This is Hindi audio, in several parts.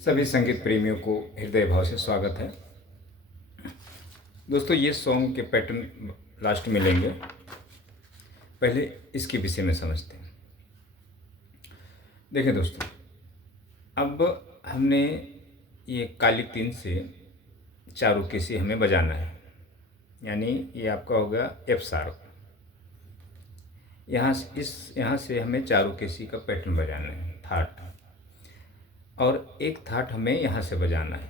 सभी संगीत प्रेमियों को हृदय भाव से स्वागत है। दोस्तों, ये सॉन्ग के पैटर्न लास्ट में लेंगे, पहले इसके विषय में समझते हैं। देखिए दोस्तों, अब हमने ये काली तीन से चारुकेसी हमें बजाना है, यानी ये आपका होगा एफ शार्प। यहाँ से हमें चारुकेसी का पैटर्न बजाना है, थाट, और एक थाट हमें यहाँ से बजाना है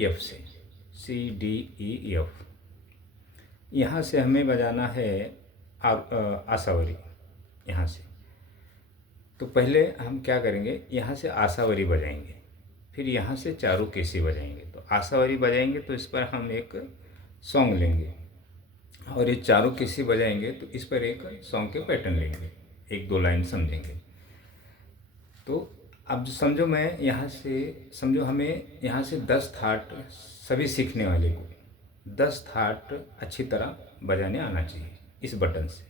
एफ से, सी डी ई एफ। यहाँ से हमें बजाना है आशावरी यहाँ से। तो पहले हम क्या करेंगे, यहाँ से आशावरी बजाएंगे, फिर यहाँ से चारुकेसी बजाएंगे। तो आशावरी बजाएंगे तो इस पर हम एक सॉन्ग लेंगे, और ये चारुकेसी बजाएंगे तो इस पर एक सॉन्ग के पैटर्न लेंगे, एक दो लाइन समझेंगे। तो अब समझो, मैं यहाँ से समझो, हमें यहाँ से 10 थाट, सभी सीखने वाले को 10 थाट अच्छी तरह बजाने आना चाहिए, इस बटन से,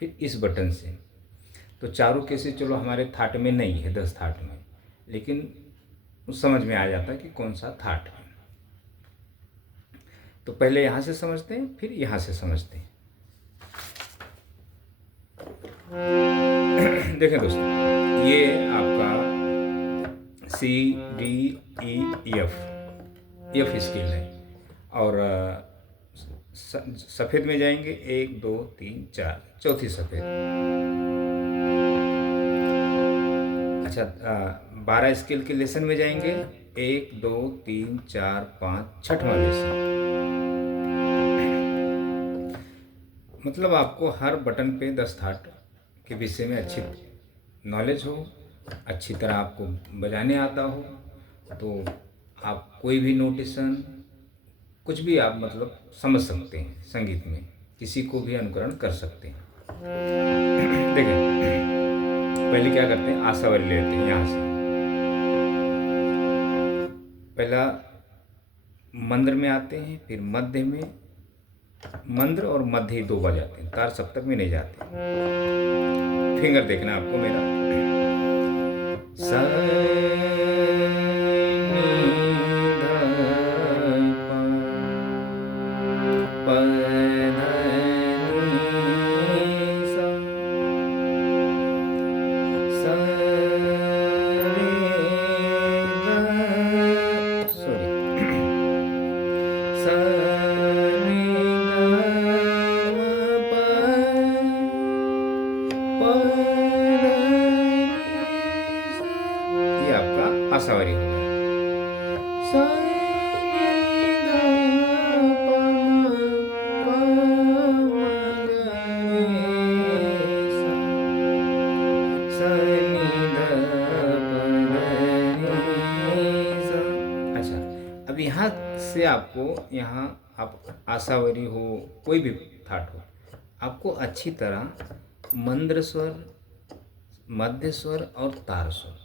फिर इस बटन से। तो चारुकेसी चलो हमारे थाट में नहीं है, 10 थाट में, लेकिन समझ में आ जाता है कि कौन सा थाट है। तो पहले यहाँ से समझते हैं, फिर यहाँ से समझते हैं। देखें दोस्तों, ये आपका C D E F scale है, और सफ़ेद में जाएंगे 1 2 3 4, चौथी सफ़ेद। अच्छा, 12 स्केल के लेसन में जाएंगे 1 2 3 4 5, छठवां लेसन। मतलब आपको हर बटन पे 10 थाट के विषय में अच्छी नॉलेज हो, अच्छी तरह आपको बजाने आता हो, तो आप कोई भी नोटेशन, कुछ भी आप मतलब समझ सकते हैं। संगीत में किसी को भी अनुकरण कर सकते हैं। देखें, पहले क्या करते हैं, आशावरी लेते हैं यहाँ से। पहला मंद्र में आते हैं, फिर मध्य में, मंद्र और मध्य ही 2 बजाते हैं, तार सप्तक में नहीं जाते। फिंगर देखना आपको मेरा, सा ये आपका आशावरी हो गया। अच्छा, अब यहाँ से आपको, यहाँ आप आशावरी हो, कोई भी थाट हो, आपको अच्छी तरह मंद्र स्वर, मध्य स्वर और तार स्वर,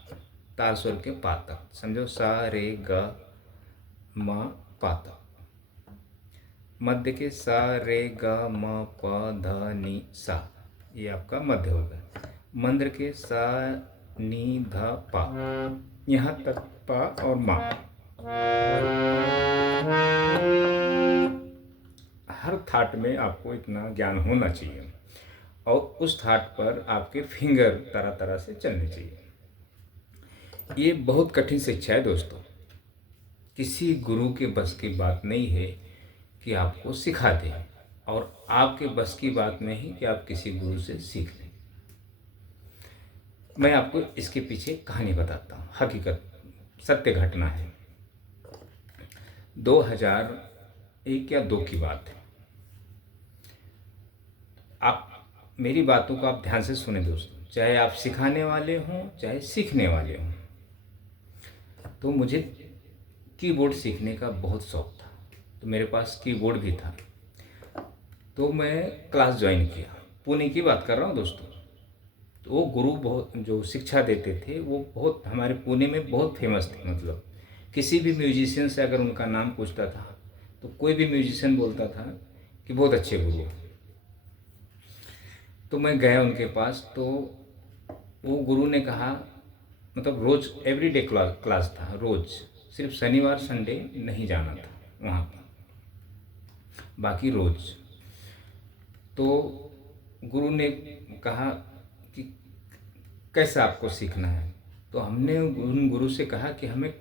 तार स्वर के पातक समझो, सा रे ग म पातक, मध्य के सा रे ग म प ध नि सा, ये आपका मध्य होगा। मंद्र के सा नी ध पा, यहाँ तक पा और मा। हर थाट में आपको इतना ज्ञान होना चाहिए, और उस थाट पर आपके फिंगर तरह तरह से चलने चाहिए। ये बहुत कठिन शिक्षा है दोस्तों, किसी गुरु के बस की बात नहीं है कि आपको सिखा दे, और आपके बस की बात नहीं कि आप किसी गुरु से सीख लें। मैं आपको इसके पीछे कहानी बताता हूँ। हकीकत, सत्य घटना है। 2001 या 2 की बात है। आप मेरी बातों को आप ध्यान से सुने दोस्तों, चाहे आप सिखाने वाले हों चाहे सीखने वाले हों। तो मुझे कीबोर्ड सीखने का बहुत शौक़ था, तो मेरे पास कीबोर्ड भी था। तो मैं क्लास ज्वाइन किया। पुणे की बात कर रहा हूँ दोस्तों। तो वो गुरु बहुत जो शिक्षा देते थे वो बहुत हमारे पुणे में बहुत फेमस थे। मतलब किसी भी म्यूजिशियन से अगर उनका नाम पूछता था तो कोई भी म्यूजिशियन बोलता था कि बहुत अच्छे गुरु हैं। तो मैं गया उनके पास, तो वो गुरु ने कहा, मतलब रोज़ एवरीडे क्लास था, रोज़, सिर्फ शनिवार संडे नहीं जाना था वहाँ पर, बाकी रोज़। तो गुरु ने कहा कि कैसा आपको सीखना है। तो हमने उन गुरु से कहा कि हमें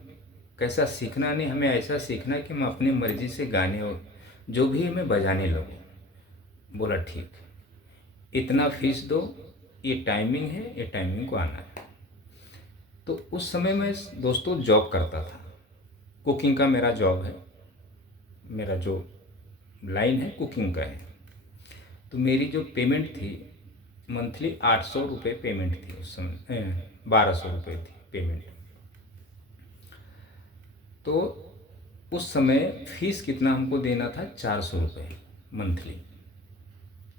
कैसा सीखना नहीं, हमें ऐसा सीखना है कि मैं अपनी मर्ज़ी से गाने और जो भी है मैं बजाने लगूँ। बोला ठीक, इतना फीस दो, ये टाइमिंग है, ये टाइमिंग को आना है। तो उस समय मैं दोस्तों जॉब करता था, कुकिंग का मेरा जॉब है, मेरा जो लाइन है कुकिंग का है। तो मेरी जो पेमेंट थी मंथली 800 रुपये पेमेंट थी उस समय, 1200 रुपये थी पेमेंट। तो उस समय फीस कितना हमको देना था, 400 रुपये मंथली।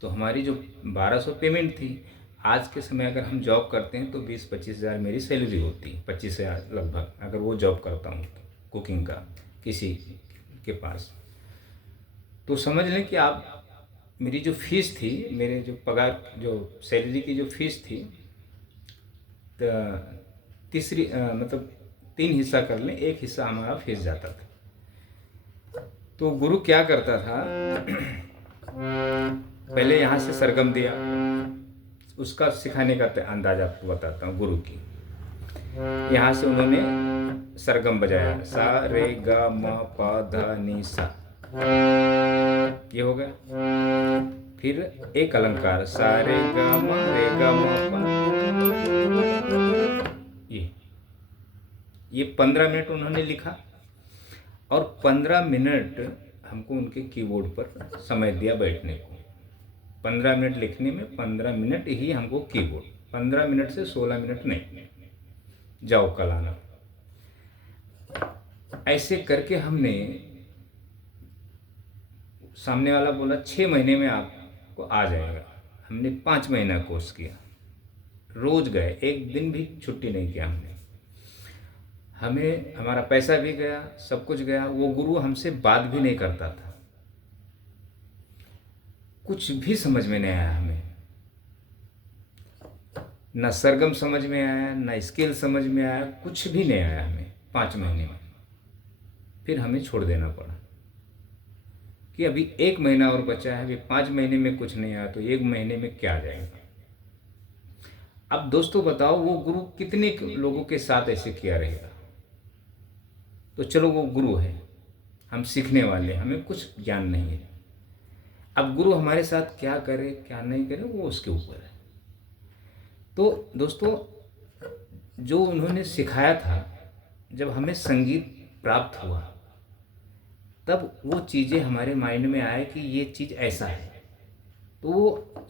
तो हमारी जो 1200 पेमेंट थी, आज के समय अगर हम जॉब करते हैं तो 20-25 हज़ार मेरी सैलरी होती है, 25 हज़ार लगभग, अगर वो जॉब करता हूँ तो कुकिंग का किसी के पास। तो समझ लें कि आप मेरी जो फ़ीस थी, मेरे जो पगार जो सैलरी की जो फ़ीस थी, तीसरी मतलब 3 हिस्सा कर लें, 1 हिस्सा हमारा फीस जाता था। तो गुरु क्या करता था पहले यहाँ से सरगम दिया, उसका सिखाने का अंदाज़ा आपको बताता हूँ गुरु की। यहाँ से उन्होंने सरगम बजाया, सा रे गा मा पा धा नी सा, ये हो गया। फिर एक अलंकार, सा रे गा मा पा, ये 15 मिनट उन्होंने लिखा और 15 मिनट हमको उनके कीबोर्ड पर समय दिया बैठने को। 15 मिनट लिखने में 15 मिनट ही हमको कीबोर्ड, 15 मिनट से 16 मिनट नहीं, जाओ कल आना। ऐसे करके हमने, सामने वाला बोला 6 महीने में आपको आ जाएगा। हमने 5 महीना कोर्स किया, रोज़ गए, एक दिन भी छुट्टी नहीं किया हमने। हमें हमारा पैसा भी गया, सब कुछ गया। वो गुरु हमसे बात भी नहीं करता था, कुछ भी समझ में नहीं आया हमें, ना सरगम समझ में आया, ना स्केल समझ में आया, कुछ भी नहीं आया हमें 5 महीने में। फिर हमें छोड़ देना पड़ा कि अभी 1 महीना और बचा है, अभी 5 महीने में कुछ नहीं आया तो 1 महीने में क्या आ जाएगा। अब दोस्तों बताओ, वो गुरु कितने लोगों के साथ ऐसे किया रहेगा। तो चलो वो गुरु है, हम सीखने वाले, हमें कुछ ज्ञान नहीं है। अब गुरु हमारे साथ क्या करे क्या नहीं करे वो उसके ऊपर है। तो दोस्तों जो उन्होंने सिखाया था, जब हमें संगीत प्राप्त हुआ तब वो चीज़ें हमारे माइंड में आए कि ये चीज़ ऐसा है। तो वो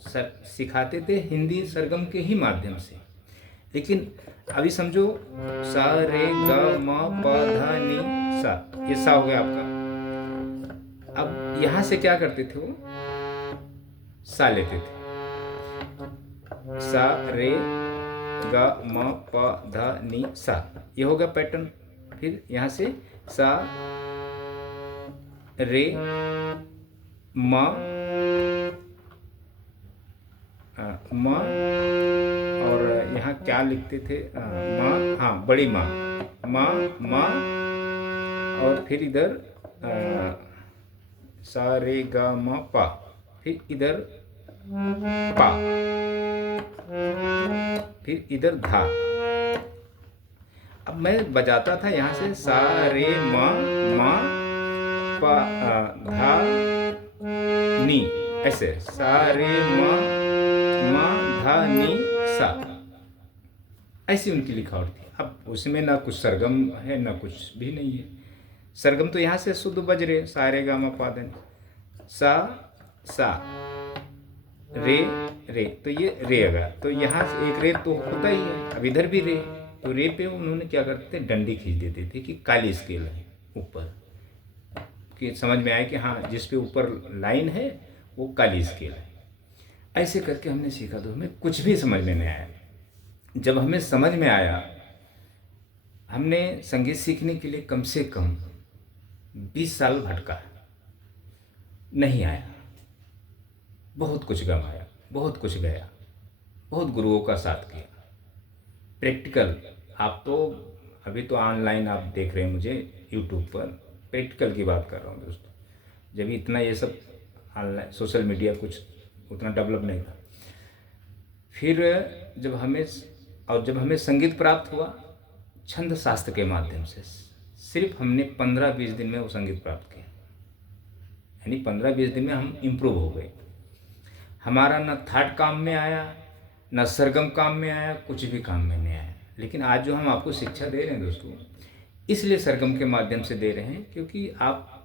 सिखाते थे हिंदी सरगम के ही माध्यम से। लेकिन अभी समझो सा रे गा मा पा धा नी सा, ये सा हो गया आपका। अब यहाँ से क्या करते थे, वो सा लेते थे, सा रे गा मा पा धा नी सा, ये हो गया पैटर्न। फिर यहाँ से सा रे मा मा, और यहाँ क्या लिखते थे, माँ, हाँ बड़ी माँ, माँ माँ, और फिर इधर सा रे गा मा पा, फिर इधर पा, फिर इधर धा। अब मैं बजाता था यहाँ से सा रे मा मा पा धा नी, ऐसे सा रे मा धा नी सा। ऐसी उनकी लिखावट थी। अब उसमें ना कुछ सरगम है ना कुछ भी नहीं है। सरगम तो यहाँ से शुद्ध बज रहे, सा रे गा मा पा धा नी, सा रे रे, तो ये रे अगा, तो यहाँ से एक रे तो होता ही है, अब इधर भी रे, तो रे पे उन्होंने क्या करते थे, डंडी खींच देते थे कि काली स्केल है ऊपर, कि समझ में आए कि हाँ जिस पे ऊपर लाइन है वो काली स्केल है। ऐसे करके हमने सीखा तो हमें कुछ भी समझ में नहीं आया। जब हमें समझ में आया, हमने संगीत सीखने के लिए कम से कम 20 साल भटका, नहीं आया, बहुत कुछ गंवाया, बहुत कुछ गया, बहुत गुरुओं का साथ किया। प्रैक्टिकल, आप तो अभी तो ऑनलाइन आप देख रहे हैं मुझे यूट्यूब पर, प्रैक्टिकल की बात कर रहा हूँ दोस्तों। जब इतना ये सब ऑनलाइन सोशल मीडिया कुछ उतना डेवलप नहीं था। फिर जब हमें संगीत प्राप्त हुआ छंद शास्त्र के माध्यम से, सिर्फ हमने 15-20 दिन में वो संगीत प्राप्त किया, यानी 15-20 दिन में हम इम्प्रूव हो गए। हमारा न थाट काम में आया, न सरगम काम में आया, कुछ भी काम में नहीं आया। लेकिन आज जो हम आपको शिक्षा दे रहे हैं दोस्तों, इसलिए सरगम के माध्यम से दे रहे हैं क्योंकि आप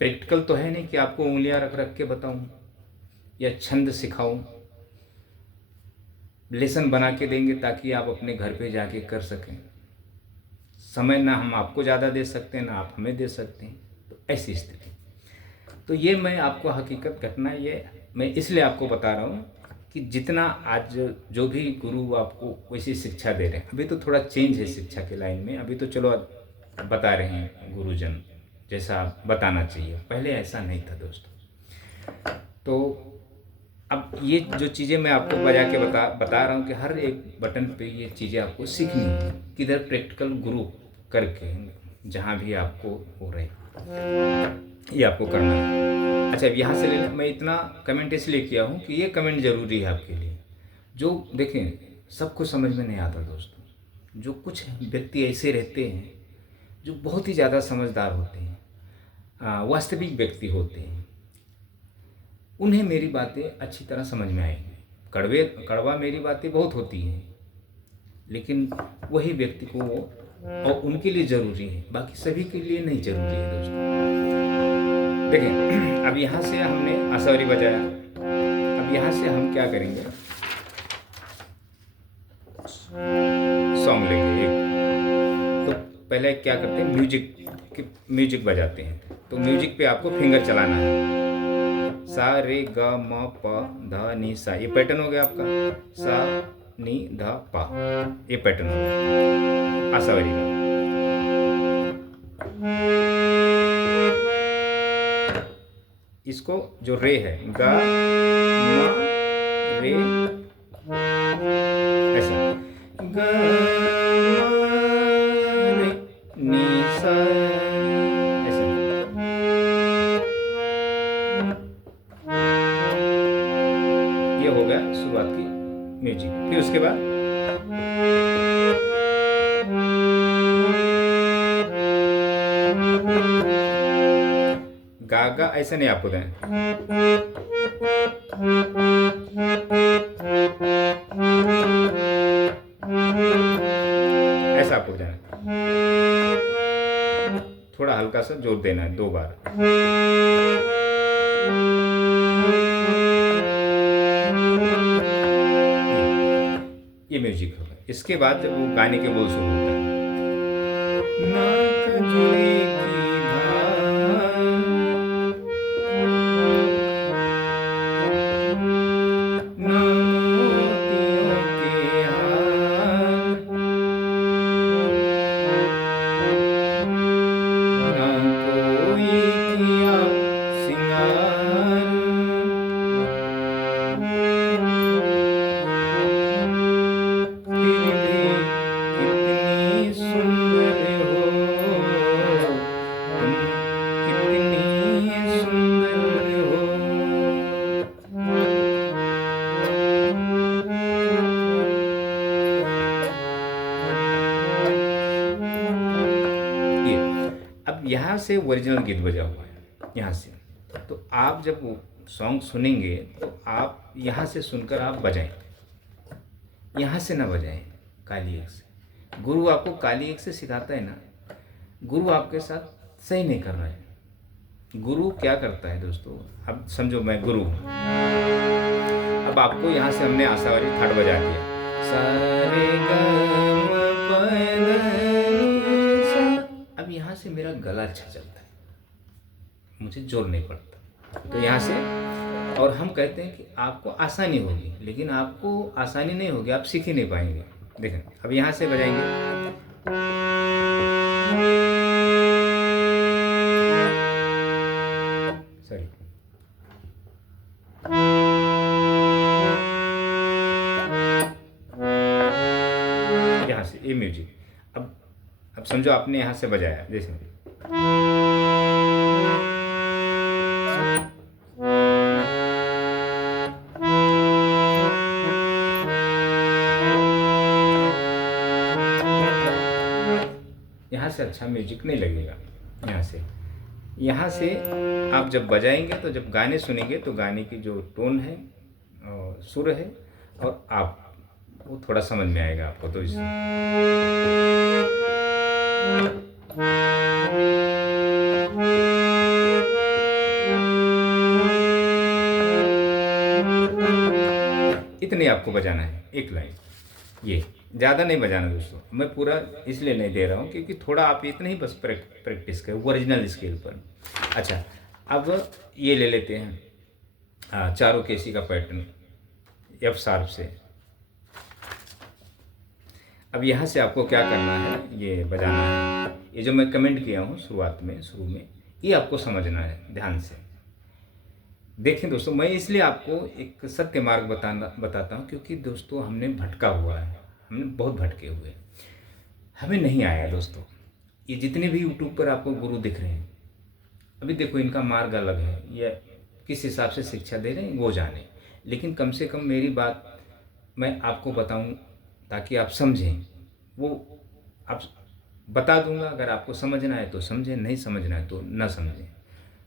प्रैक्टिकल तो है नहीं कि आपको उंगलियां रख रख के बताऊं या छंद सिखाऊं, लेसन बना के देंगे ताकि आप अपने घर पे जाके कर सकें। समय ना हम आपको ज़्यादा दे सकते हैं ना आप हमें दे सकते हैं, तो ऐसी स्थिति। तो ये मैं आपको हकीकत घटना ये मैं इसलिए आपको बता रहा हूँ कि जितना आज जो भी गुरु आपको वैसी शिक्षा दे रहे हैं, अभी तो थोड़ा चेंज है शिक्षा के लाइन में, अभी तो चलो बता रहे हैं गुरुजन जैसा बताना चाहिए, पहले ऐसा नहीं था दोस्तों। तो अब ये जो चीज़ें मैं आपको बजा के बता रहा हूँ कि हर एक बटन पे ये चीज़ें आपको सीखनी है, किधर प्रैक्टिकल गुरु करके जहाँ भी आपको हो रहे ये आपको करना है। अच्छा, यहाँ से ले, मैं इतना कमेंट इसलिए किया हूँ कि ये कमेंट ज़रूरी है आपके लिए। जो देखें, सबको समझ में नहीं आता दोस्तों। जो कुछ व्यक्ति ऐसे रहते हैं जो बहुत ही ज़्यादा समझदार होते हैं, वास्तविक व्यक्ति होते हैं, उन्हें मेरी बातें अच्छी तरह समझ में आएंगी। कड़वा मेरी बातें बहुत होती हैं, लेकिन वही व्यक्ति को वो और उनके लिए ज़रूरी है, बाकी सभी के लिए नहीं ज़रूरी है दोस्तों। देखें, अब यहाँ से हमने आसावरी बजाया, अब यहाँ से हम क्या करेंगे, सॉन्ग लेंगे एक। तो पहले क्या करते हैं, म्यूजिक बजाते हैं। तो म्यूजिक पे आपको फिंगर चलाना है, सा रे ग म प ध नि सा, ये पैटर्न हो गया आपका, सा नी ध पा, ये पैटर्न हो गया आसावरी का। इसको जो रे है, ग म रे, ऐसा ग म रे नि सा, ऐसा। ये हो गया शुरुआत की म्यूजिक। फिर उसके बाद गा ऐसा नहीं आपको दें, ऐसा आपको देना, थोड़ा हल्का सा जोर देना है 2 बार। ये म्यूजिक होगा। इसके बाद जब वो गाने के बोल शुरू होता है, नाक जुड़ेगी यहाँ से ओरिजिनल गीत बजा हुआ है यहाँ से। तो आप जब वो सॉन्ग सुनेंगे तो आप यहाँ से सुनकर आप बजाएं, यहाँ से ना बजाएं, काली एक से। गुरु आपको काली एक से सिखाता है ना, गुरु आपके साथ सही नहीं कर रहा है। गुरु क्या करता है दोस्तों, अब समझो मैं गुरु हूँ, अब आपको यहाँ से हमने आशावारी थाट बजा दिया, सारे अब यहाँ से मेरा गला अच्छा चलता है, मुझे जोर नहीं पड़ता, तो यहाँ से। और हम कहते हैं कि आपको आसानी होगी, लेकिन आपको आसानी नहीं होगी, आप सीख ही नहीं पाएंगे। देखें, अब यहाँ से बजाएंगे, सॉरी, यहाँ से ये म्यूजिक। अब समझो आपने यहाँ से बजाया, जैसे यहाँ से अच्छा म्यूजिक नहीं लगेगा। यहाँ से आप जब बजाएंगे तो जब गाने सुनेंगे तो गाने की जो टोन है और सुर है और आप वो थोड़ा समझ में आएगा आपको। तो इस इतने आपको बजाना है, एक लाइन, ये ज़्यादा नहीं बजाना दोस्तों। मैं पूरा इसलिए नहीं दे रहा हूँ क्योंकि थोड़ा आप इतना ही बस प्रैक्टिस करें ओरिजिनल स्केल पर। अच्छा, अब ये ले लेते हैं चारों केसी का पैटर्न एफ शार्प से। अब यहाँ से आपको क्या करना है, ये बजाना है। ये जो मैं कमेंट किया हूँ शुरू में ये आपको समझना है ध्यान से। देखें दोस्तों, मैं इसलिए आपको एक सत्य मार्ग बताता हूँ क्योंकि दोस्तों हमने भटका हुआ है, हमने बहुत भटके हुए हैं, हमें नहीं आया दोस्तों। ये जितने भी यूट्यूब पर आपको गुरु दिख रहे हैं, अभी देखो इनका मार्ग अलग है, या किस हिसाब से शिक्षा दे रहे हैं वो जाने, लेकिन कम से कम मेरी बात मैं आपको बताऊं ताकि आप समझें। वो आप बता दूंगा, अगर आपको समझना है तो समझें, नहीं समझना है तो ना समझें,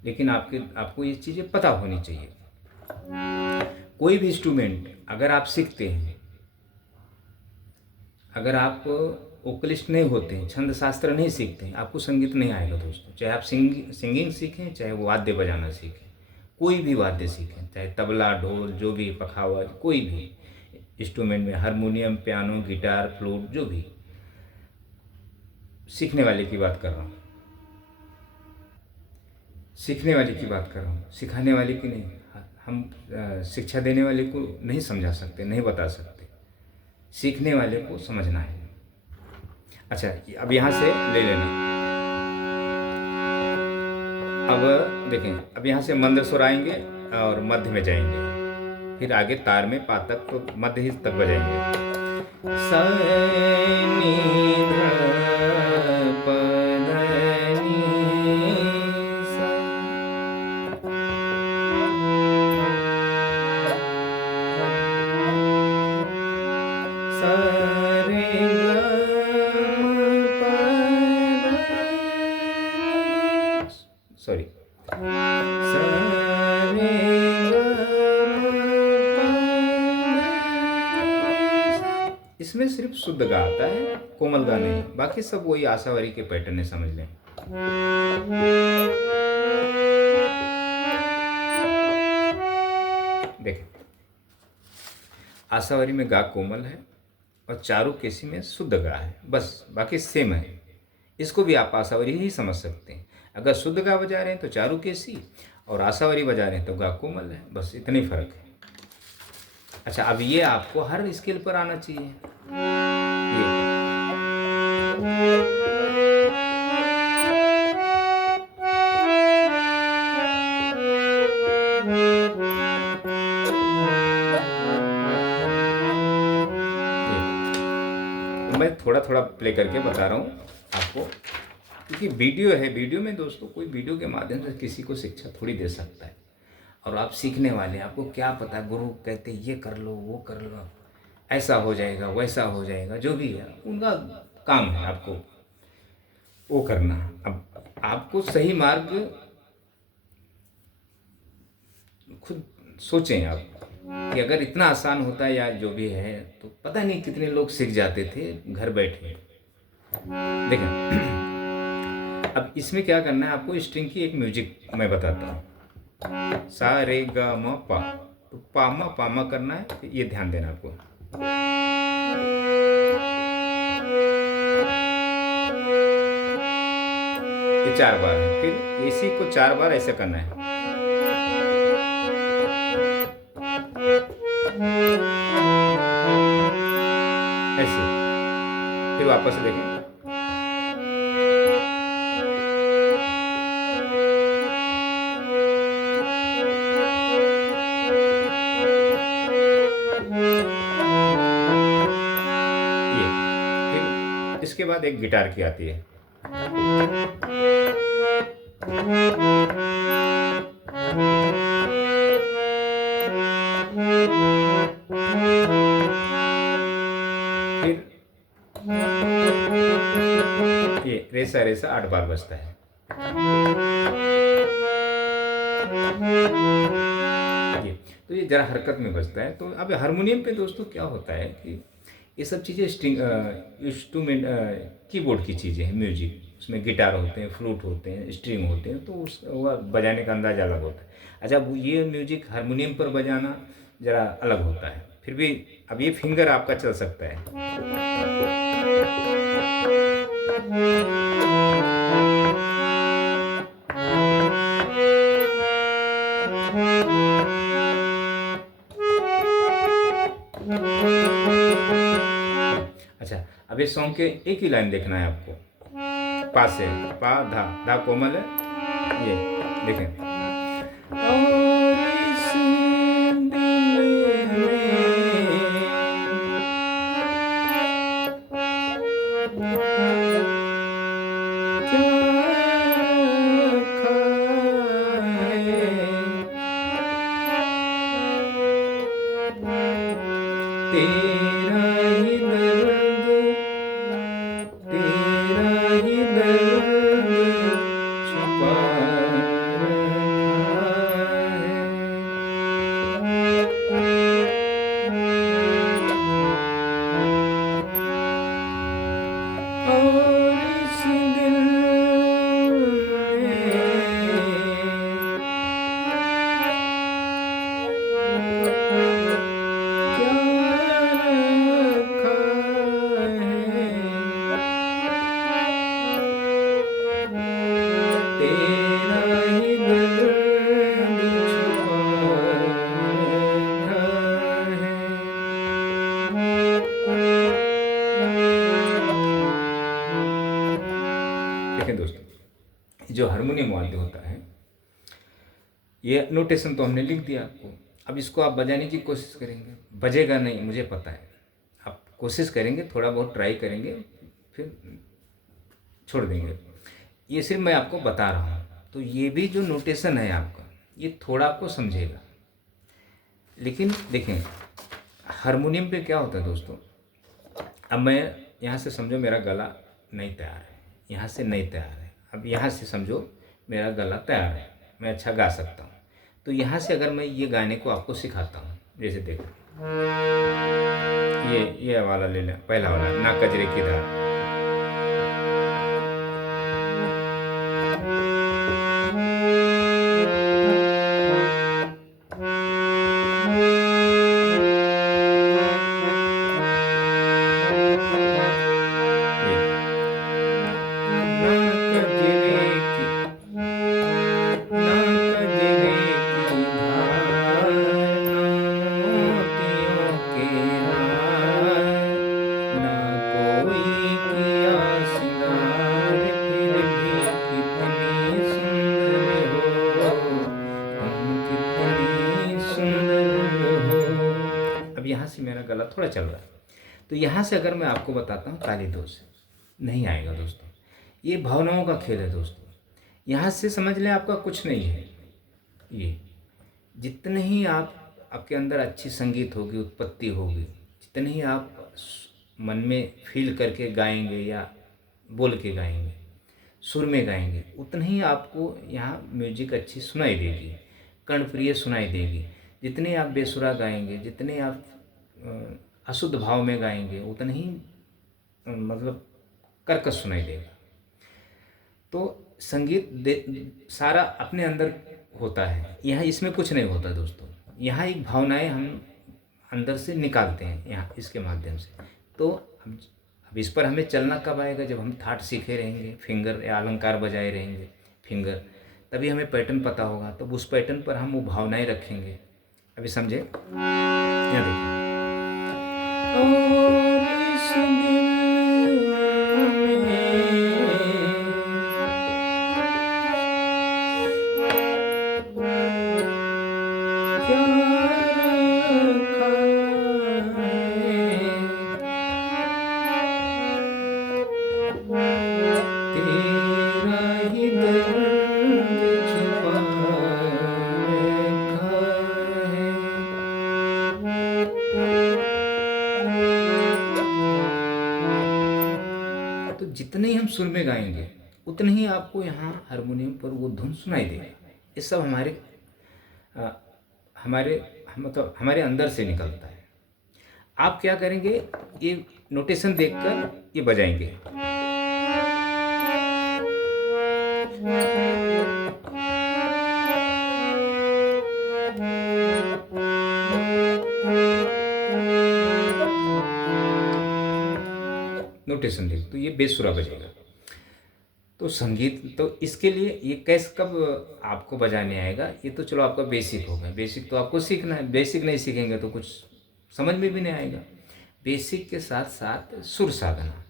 लेकिन आपको ये चीज़ें पता होनी चाहिए। कोई भी इंस्ट्रूमेंट अगर आप सीखते हैं, अगर आप वोकलिस्ट नहीं होते हैं, छंद शास्त्र नहीं सीखते हैं, आपको संगीत नहीं आएगा दोस्तों। चाहे आप सिंगिंग सीखें, चाहे वो वाद्य बजाना सीखें, कोई भी वाद्य सीखें, चाहे तबला, ढोल, जो भी पखावज, कोई भी इंस्ट्रूमेंट में, हारमोनियम, पियानो, गिटार, फ्लूट, जो भी, सीखने वाले की बात कर रहा हूँ, सीखने वाले की बात कर रहा हूँ, सिखाने वाले की नहीं। हम शिक्षा देने वाले को नहीं समझा सकते, नहीं बता सकते, सीखने वाले को समझना है। अच्छा, अब यहाँ से ले लेना। अब देखें, अब यहाँ से मंद सुर आएंगे और मध्य में जाएंगे, फिर आगे तार में पा तक, तो मध्य ही तक बजाएंगे। सा नी धा प ध नी सा। सा रे ग म प ध, सॉरी, इसमें सिर्फ शुद्ध गा आता है, कोमल गा नहीं, बाकी सब वही आशावारी के पैटर्न है, समझ लें। देखें, आशावारी में गा कोमल है और चारुकेशी में शुद्ध गा है, बस बाकी सेम है। इसको भी आप आशावारी ही समझ सकते हैं। अगर शुद्ध गा बजा रहे हैं तो चारुकेशी, और आशावारी बजा रहे हैं तो गा कोमल है, बस इतने ही फर्क है। अच्छा, अब ये आपको हर स्केल पर आना चाहिए। मैं थोड़ा थोड़ा प्ले करके बता रहा हूँ आपको, क्योंकि वीडियो है, वीडियो में दोस्तों कोई वीडियो के माध्यम से किसी को शिक्षा थोड़ी दे सकता है। और आप सीखने वाले, आपको क्या पता, गुरु कहते ये कर लो, वो कर लो, ऐसा हो जाएगा, वैसा हो जाएगा, जो भी है उनका काम है आपको वो करना। अब आपको सही मार्ग खुद सोचें आप, कि अगर इतना आसान होता या जो भी है तो पता नहीं कितने लोग सीख जाते थे घर बैठे। देखें अब इसमें क्या करना है आपको, स्ट्रिंग की एक म्यूजिक मैं बताता हूँ। सा रे गा म पा, तो पामा पामा करना है, तो ये ध्यान देना आपको। ये 4 बार है, फिर इसी को 4 बार ऐसे करना है। ऐसे फिर वापस से देखें। ये फिर इसके बाद एक गिटार की आती है। फिर ये रेसा रेसा 8 बार बजता है। ये तो ये जरा हरकत में बजता है। तो अब हारमोनियम पे दोस्तों क्या होता है कि ये सब चीज़ें स्ट्रिंग इंस्ट्रूमेंट कीबोर्ड की चीज़ें हैं, म्यूजिक उसमें गिटार होते हैं, फ्लूट होते हैं, स्ट्रिंग होते हैं, तो उस वह बजाने का अंदाज़ अलग होता है। अच्छा ये म्यूजिक हारमोनियम पर बजाना ज़रा अलग होता है। फिर भी अब ये फिंगर आपका चल सकता है। अच्छा अब इस सॉन्ग के एक ही लाइन देखना है आपको। पा से पा धा, धा कोमल है, ये देखें। और इस दिल में क्या रखा है, तेरा ही दर्द, तेरा ही दर्द छुपा रखा है। और इस दिल में क्या रखा है, तेरा ही दर्द छुपा रखा है। देखें दोस्तों जो हारमोनियम वाद्य होता है, ये नोटेशन तो हमने लिख दिया आपको। अब इसको आप बजाने की कोशिश करेंगे, बजेगा नहीं मुझे पता है, आप कोशिश करेंगे, थोड़ा बहुत ट्राई करेंगे, फिर छोड़ देंगे। ये सिर्फ मैं आपको बता रहा हूँ। तो ये भी जो नोटेशन है आपका, ये थोड़ा आपको समझेगा। लेकिन देखें हारमोनियम पे क्या होता है दोस्तों, अब मैं यहाँ से समझो मेरा गला नहीं तैयार है, यहाँ से नहीं तैयार है, अब यहाँ से समझो मेरा गला तैयार है, मैं अच्छा गा सकता हूँ। तो यहाँ से अगर मैं ये गाने को आपको सिखाता हूँ, जैसे देखो ये वाला ले लें, पहला वाला ना कजरे की धार, ये ना कजरे की, ना कजरे की धार, ना मोतियों के हार, ना कोई किया सिंगार, फिर भी कितनी सुंदर हो तुम, कितनी सुंदर हो। अब यहाँ से मेरा गला थोड़ा चल रहा है, तो यहाँ से अगर मैं आपको बताता हूँ ताली दो से, नहीं आएगा दोस्तों। ये भावनाओं का खेल है दोस्तों। यहाँ से समझ लें आपका कुछ नहीं है। ये जितने ही आपके अंदर अच्छी संगीत होगी, उत्पत्ति होगी, जितने ही आप मन में फील करके गाएंगे या बोल के गाएंगे, सुर में गाएंगे, उतना ही आपको यहाँ म्यूजिक अच्छी सुनाई देगी, कर्णप्रिय सुनाई देगी। जितने आप बेसुरा गाएंगे, जितने आप अशुद्ध भाव में गाएंगे, उतना ही मतलब कर्कश सुनाई देगा। तो संगीत सारा अपने अंदर होता है, यहाँ इसमें कुछ नहीं होता दोस्तों। यहाँ एक भावनाएं हम अंदर से निकालते हैं यहाँ इसके माध्यम से। तो अब इस पर हमें चलना कब आएगा? जब हम थाट सीखे रहेंगे, फिंगर या अलंकार बजाए रहेंगे, फिंगर, तभी हमें पैटर्न पता होगा। तब उस पैटर्न पर हम वो भावनाएं रखेंगे। अभी समझे? यहाँ देखिए, और इस दिल में क्या रखा है, तेरा ही दर्द छुपा रखा है। तो जितने ही हम सुर में गाएंगे, उतने ही आपको यहाँ हारमोनियम पर वो धुन सुनाई देगा। ये सब हमारे मतलब हमारे अंदर से निकलता है। आप क्या करेंगे, ये नोटेशन देखकर ये बजाएंगे। नोटेशन देख, तो ये बेसुरा बजेगा। तो संगीत, तो इसके लिए ये कैसे कब आपको बजाने आएगा? ये तो चलो आपका बेसिक होगा, बेसिक तो आपको सीखना है। बेसिक नहीं सीखेंगे तो कुछ समझ में भी नहीं आएगा। बेसिक के साथ साथ सुर साधना,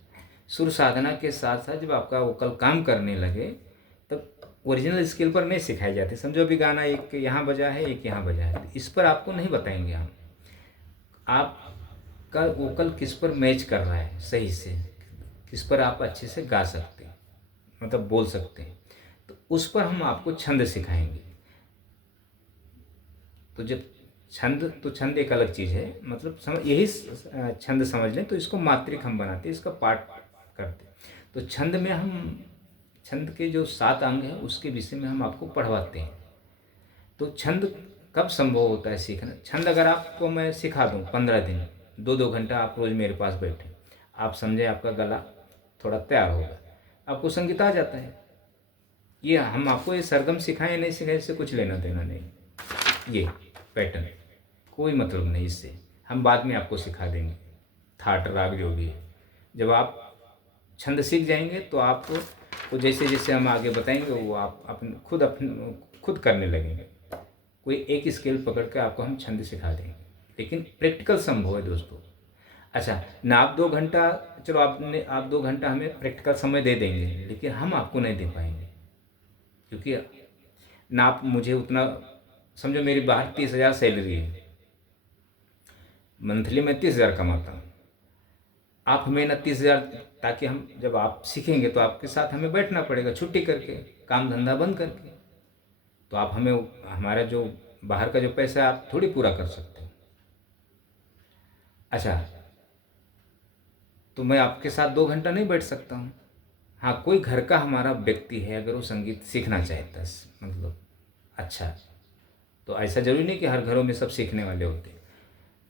सुर साधना के साथ साथ जब आपका वोकल काम करने लगे, तब ओरिजिनल स्केल पर नहीं सिखाई जाती। समझो अभी गाना एक यहाँ बजा है, एक यहाँ बजा है, इस पर आपको नहीं बताएंगे हम। आपका वोकल किस पर मैच कर रहा है सही से, किस पर आप अच्छे से गा सकते हैं, मतलब बोल सकते हैं, तो उस पर हम आपको छंद सिखाएंगे। तो जब छंद, तो छंद एक अलग चीज़ है, मतलब यही छंद समझ लें। तो इसको मात्रिक हम बनाते हैं, इसका पाठ करते हैं। तो छंद में हम, छंद के जो 7 अंग हैं उसके विषय में हम आपको पढ़वाते हैं। तो छंद कब संभव होता है सीखना? छंद अगर आपको मैं सिखा दूँ 15 दिन, 2-2 घंटा आप रोज़ मेरे पास बैठे, आप समझे आपका गला थोड़ा तैयार होगा, आपको संगीत आ जाता है। ये हम आपको ये सरगम सिखाएं नहीं सिखाएं, इससे कुछ लेना देना नहीं। ये पैटर्न कोई मतलब नहीं, इससे हम बाद में आपको सिखा देंगे थाट राग जो भी है। जब आप छंद सीख जाएंगे तो आपको वो जैसे जैसे हम आगे बताएंगे वो आप अपने खुद करने लगेंगे। कोई एक स्केल पकड़ के आपको हम छंद सिखा देंगे, लेकिन प्रैक्टिकल संभव है दोस्तों। अच्छा, ना आप 2 घंटा, चलो आप 2 घंटा हमें प्रैक्टिकल समय दे देंगे, लेकिन हम आपको नहीं दे पाएंगे, क्योंकि ना आप मुझे उतना, समझो मेरी बाहर 30,000 सैलरी है, मंथली मैं 30,000 कमाता हूँ। आप हमें ना 30,000, ताकि हम जब आप सीखेंगे तो आपके साथ हमें बैठना पड़ेगा छुट्टी करके, काम धंधा बंद करके। तो आप हमें, हमारा जो बाहर का जो पैसा है आप थोड़ी पूरा कर सकते हो। अच्छा, तो मैं आपके साथ 2 घंटा नहीं बैठ सकता हूँ। हाँ, कोई घर का हमारा व्यक्ति है, अगर वो संगीत सीखना चाहता है, मतलब अच्छा, तो ऐसा जरूरी नहीं कि हर घरों में सब सीखने वाले होते हैं।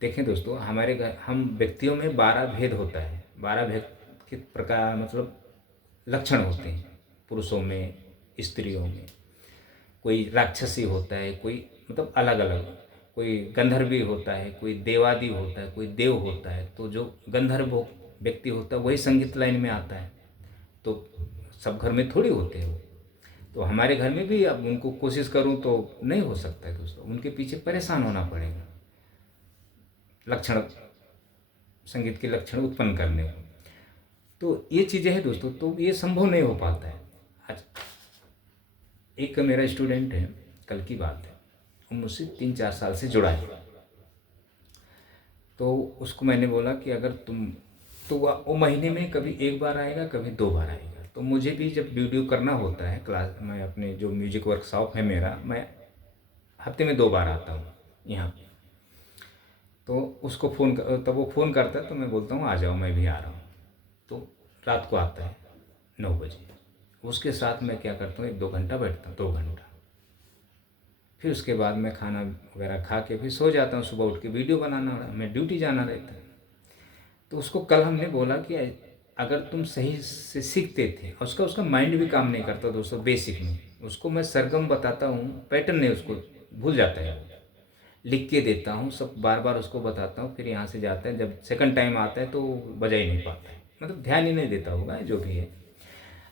देखें दोस्तों, हमारे घर, हम व्यक्तियों में 12 भेद होता है, 12 भेद के प्रकार, मतलब लक्षण होते हैं पुरुषों में, स्त्रियों में। कोई राक्षसी होता है, कोई मतलब अलग अलग, कोई गंधर्वी होता है, कोई देवादी होता है, कोई देव होता है। तो जो गंधर्व व्यक्ति होता है वही संगीत लाइन में आता है। तो सब घर में थोड़ी होते हैं वो। तो हमारे घर में भी अब उनको कोशिश करूं तो नहीं हो सकता है दोस्तों, उनके पीछे परेशान होना पड़ेगा लक्षण, संगीत के लक्षण उत्पन्न करने को। तो ये चीज़ें हैं दोस्तों, तो ये संभव नहीं हो पाता है। आज एक मेरा स्टूडेंट है, कल की बात है, वो मुझसे 3-4 साल से जुड़ा है। तो उसको मैंने बोला कि अगर तुम, तो वो महीने में कभी 1 बार आएगा, कभी 2 बार आएगा। तो मुझे भी जब वीडियो करना होता है क्लास, मैं अपने जो म्यूजिक वर्कशॉप है मेरा, मैं हफ्ते में 2 बार आता हूँ यहाँ पे। तो उसको तब वो फ़ोन करता है तो मैं बोलता हूँ आ जाओ, मैं भी आ रहा हूँ। तो रात को आता है 9 बजे। उसके साथ मैं क्या करता हूँ, 1-2 घंटा बैठता हूँ, 2 घंटा। फिर उसके बाद मैं खाना वगैरह खा के फिर सो जाता हूँ। सुबह उठ के वीडियो बनाना, हमें ड्यूटी जाना रहता है। तो उसको कल हमने बोला कि अगर तुम सही से सीखते थे, और उसका माइंड भी काम नहीं करता दोस्तों बेसिक में। उसको मैं सरगम बताता हूँ, पैटर्न नहीं, उसको भूल जाता है। लिख के देता हूँ, सब बार बार उसको बताता हूँ, फिर यहाँ से जाता है, जब सेकंड टाइम आता है तो बजा ही नहीं पाता है, मतलब ध्यान ही नहीं देता होगा जो भी है।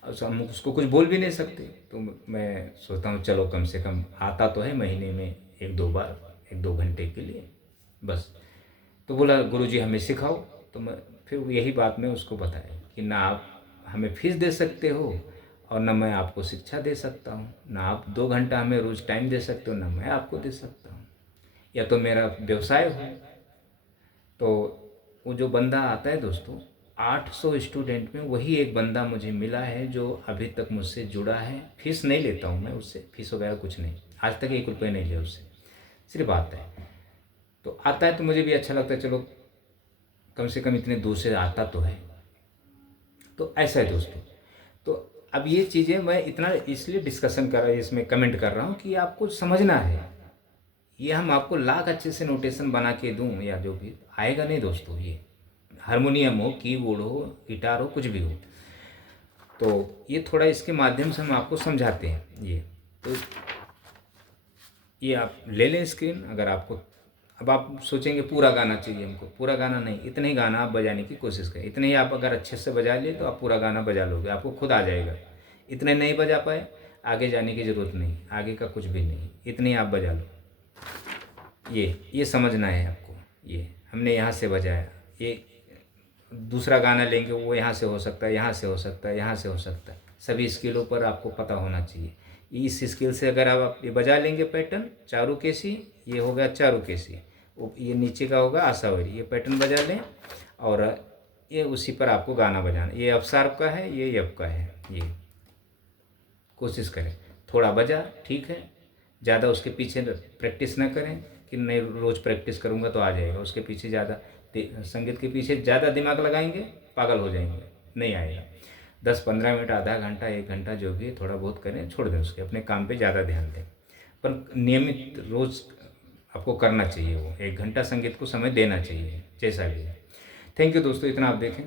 और हम उसको कुछ बोल भी नहीं सकते। तो मैं सोचता हूँ चलो कम से कम आता तो है महीने में 1-2 बार, 1-2 घंटे के लिए बस। तो बोला गुरुजी हमें सिखाओ। तो मैं फिर यही बात मैं उसको बताया कि ना आप हमें फीस दे सकते हो, और ना मैं आपको शिक्षा दे सकता हूँ। ना आप 2 घंटा हमें रोज़ टाइम दे सकते हो, ना मैं आपको दे सकता हूँ। या तो मेरा व्यवसाय हो। तो वो जो बंदा आता है दोस्तों, 800 स्टूडेंट में वही एक बंदा मुझे मिला है जो अभी तक मुझसे जुड़ा है। फीस नहीं लेता हूँ मैं उससे, फीस वगैरह कुछ नहीं, आज तक 1 रुपये नहीं लिया उससे, सिर्फ आता है। तो आता है तो मुझे भी अच्छा लगता है, चलो कम से कम इतने दूर से आता तो है। तो ऐसा है दोस्तों। तो अब ये चीज़ें मैं इतना इसलिए डिस्कशन कर रहा हूँ, इसमें कमेंट कर रहा हूँ कि आपको समझना है। ये हम आपको लाख अच्छे से नोटेशन बना के दूं या जो भी आएगा नहीं दोस्तों। ये हारमोनियम हो, कीबोर्ड हो, गिटार हो, कुछ भी हो, तो ये थोड़ा इसके माध्यम से हम आपको समझाते हैं। ये तो ये आप ले लें स्क्रीन। अगर आपको, अब आप सोचेंगे पूरा गाना चाहिए हमको, पूरा गाना नहीं, इतने ही गाना आप बजाने की कोशिश करें। इतने ही आप अगर अच्छे से बजा लिए तो आप पूरा गाना बजा लोगे, आपको खुद आ जाएगा। इतने नहीं बजा पाए, आगे जाने की ज़रूरत नहीं, आगे का कुछ भी नहीं, इतने ही आप बजा लो। ये समझना है आपको। ये हमने यहाँ से बजाया, ये दूसरा गाना लेंगे वो यहाँ से हो सकता है, यहाँ से हो सकता है, यहाँ से हो सकता है। सभी स्केलों पर आपको पता होना चाहिए। इस स्केल से अगर आप ये बजा लेंगे पैटर्न चारुकेशी, ये हो गया चारुकेशी, ये नीचे का होगा आशावरी, ये पैटर्न बजा लें और ये उसी पर आपको गाना बजाना। ये एफ शार्प का है, ये एफ का है। ये कोशिश करें, थोड़ा बजा ठीक है, ज़्यादा उसके पीछे प्रैक्टिस ना करें कि नहीं रोज़ प्रैक्टिस करूँगा तो आ जाएगा। उसके पीछे ज़्यादा संगीत के पीछे ज़्यादा दिमाग लगाएंगे पागल हो जाएंगे, नहीं आएगा। 10-15 मिनट, आधा घंटा, 1 घंटा जो भी थोड़ा बहुत करें, छोड़ दें, उसके अपने काम पे ज़्यादा ध्यान दें। पर नियमित रोज़ आपको करना चाहिए, वो 1 घंटा संगीत को समय देना चाहिए जैसा भी है। थैंक यू दोस्तों, इतना आप देखें।